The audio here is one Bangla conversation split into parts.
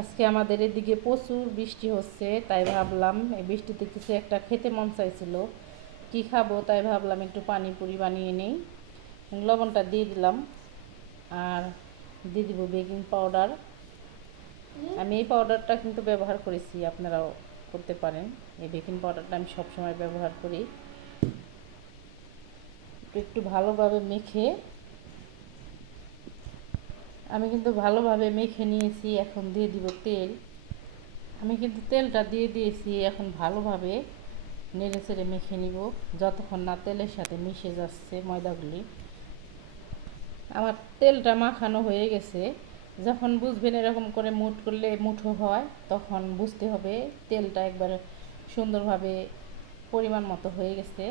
আজকে আমাদের এদিকে প্রচুর বৃষ্টি হচ্ছে, তাই ভাবলাম এই বৃষ্টিতে কিছু একটা খেতে মন চাইছিল। কি খাবো, তাই ভাবলাম একটু পানিপুরি বানিয়ে নেই। লবণটা দিয়ে দিলাম আর দিয়ে দিব বেকিং পাউডার। আমি এই পাউডারটা কিন্তু ব্যবহার করেছি, আপনারাও করতে পারেন। এই বেকিং পাউডারটা আমি সবসময় ব্যবহার করি। একটু ভালোভাবে মেখে আমি কিন্তু ভালোভাবে মেখে নিয়েছি। এখন দিয়ে দিব তেল। আমি কিন্তু তেলটা দিয়ে দিয়েছি। এখন ভালোভাবে নেড়ে চেড়ে মেখে নিব যতক্ষণ না তেলের সাথে মিশে যাচ্ছে ময়দাগুলি। আমার তেলটা মাখানো হয়ে গেছে। যখন বুঝবেন এরকম করে মুঠ করলে মুঠো হয়, তখন বুঝতে হবে তেলটা একবার সুন্দরভাবে পরিমাণ মতো হয়ে গেছে।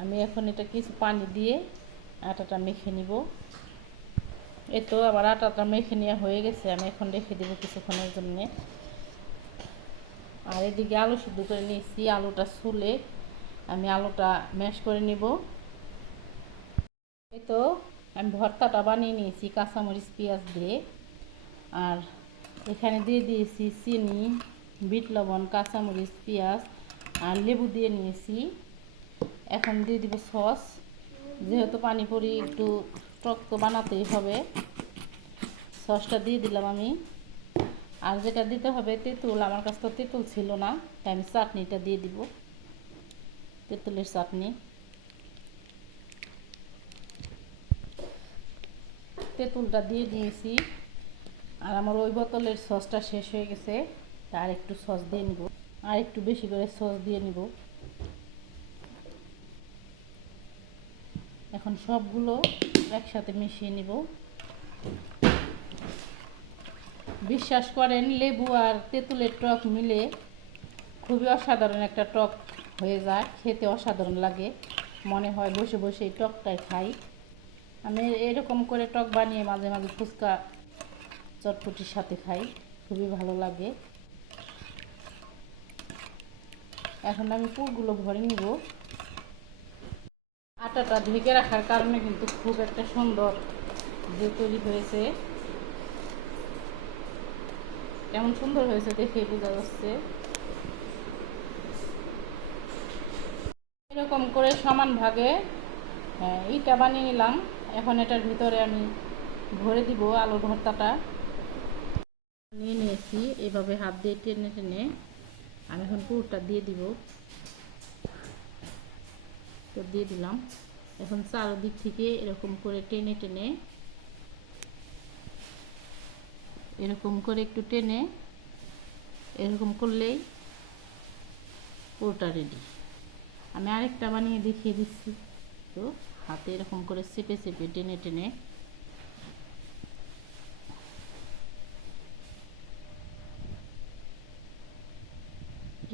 আমি এখন এটা কিছু পানি দিয়ে আটাটা মেখে নিব। এই তো আবার আটাটা মেখে নেওয়া হয়ে গেছে। আমি এখন রেখে দেবো কিছুক্ষণের জন্যে। আর এদিকে আলু সিদ্ধ করে নিয়েছি। আলুটা ছুলে আমি আলুটা ম্যাশ করে নিব। এই তো আমি ভর্তাটা বানিয়ে নিয়েছি কাঁচামরিচ পেঁয়াজ দিয়ে। আর এখানে দিয়ে দিয়েছি চিনি, বিট লবণ, কাঁচামরিচ, পেঁয়াজ আর লেবু দিয়ে নিয়েছি। এখন দিয়ে দিব সস। যেহেতু পানিপুরি একটু টক তো বানাতেই হবে, সসটা দিয়ে দিলাম আমি। আর যেটা দিতে হবে তেঁতুল, আমার কাছে তো তেঁতুল ছিল না, তাই আমি চাটনিটা দিয়ে দিব, তেঁতুলের চাটনি। তেঁতুলটা দিয়ে দিয়েছি। আর আমার ওই বোতলের সসটা শেষ হয়ে গেছে, আর একটু সস দিয়ে নিব, আর একটু বেশি করে সস দিয়ে নিব। এখন সবগুলো একসাথে মিশিয়ে নিব। বিশ্বাস করেন, লেবু আর তেঁতুলের টক মিলে খুবই অসাধারণ একটা টক হয়ে যায়। খেতে অসাধারণ লাগে, মনে হয় বসে বসে এই টকটাই খাই। আমি এরকম করে টক বানিয়ে মাঝে মাঝে ফুচকা চটপটির সাথে খাই, খুবই ভালো লাগে। এখন আমি পুরগুলো ভরে নিব। আটাটা ঢেকে রাখার কারণে কিন্তু খুব একটা সুন্দর যে তৈরি হয়েছে। কেমন সুন্দর হয়েছে দেখে বোঝা যাচ্ছে। এরকম করে সমান ভাগে ইটা বানিয়ে নিলাম। এখন এটার ভিতরে আমি ভরে দিব আলুর ভর্তাটা। নিয়ে নিয়েছি, এভাবে হাত দিয়ে টেনে টেনে আমি এখন পুরটা দিয়ে দিব। তো দিয়ে দিলাম। এখন চারদিক থেকে এরকম করে টেনে টেনে, এরকম করে একটু টেনে এরকম করলেই পুরোটা রেডি। আমি আরেকটা বানিয়ে দেখিয়ে দিচ্ছি। তো হাতে এরকম করে চেপে চেপে টেনে টেনে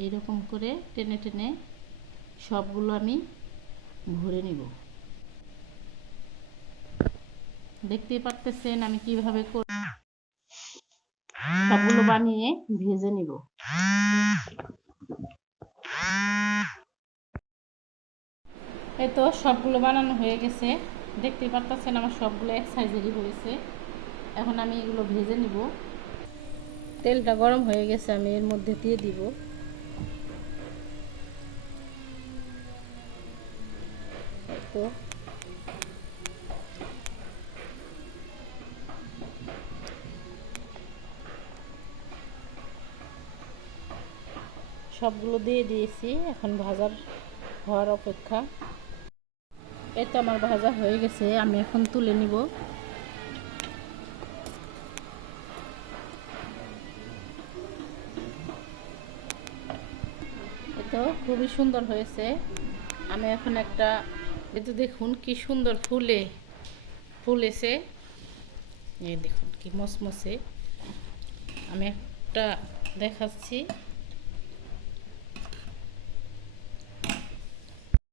এইরকম করে টেনে টেনে সবগুলো আমি ভরে নিব। দেখতেই পারতেছেন আমি কিভাবে সবগুলো বানিয়ে ভেজে নিব। এই তো সবগুলো বানানো হয়ে গেছে। দেখতেই পারতেছেন আমার সবগুলো এক সাইজেরই হয়েছে। এখন আমি এগুলো ভেজে নিব। তেলটা গরম হয়ে গেছে, আমি এর মধ্যে দিয়ে দিব। তো সবগুলো দিয়ে দিয়েছি, এখন ভাজার হওয়ার অপেক্ষা। এই তো আমার ভাজা হয়ে গেছে, আমি এখন তুলে নিব। এই তো খুবই সুন্দর হয়েছে। আমি এখন একটা, এই তো দেখুন কি সুন্দর ফুলেছে। এই দেখুন কি মসমসে। আমি একটা দেখাচ্ছি।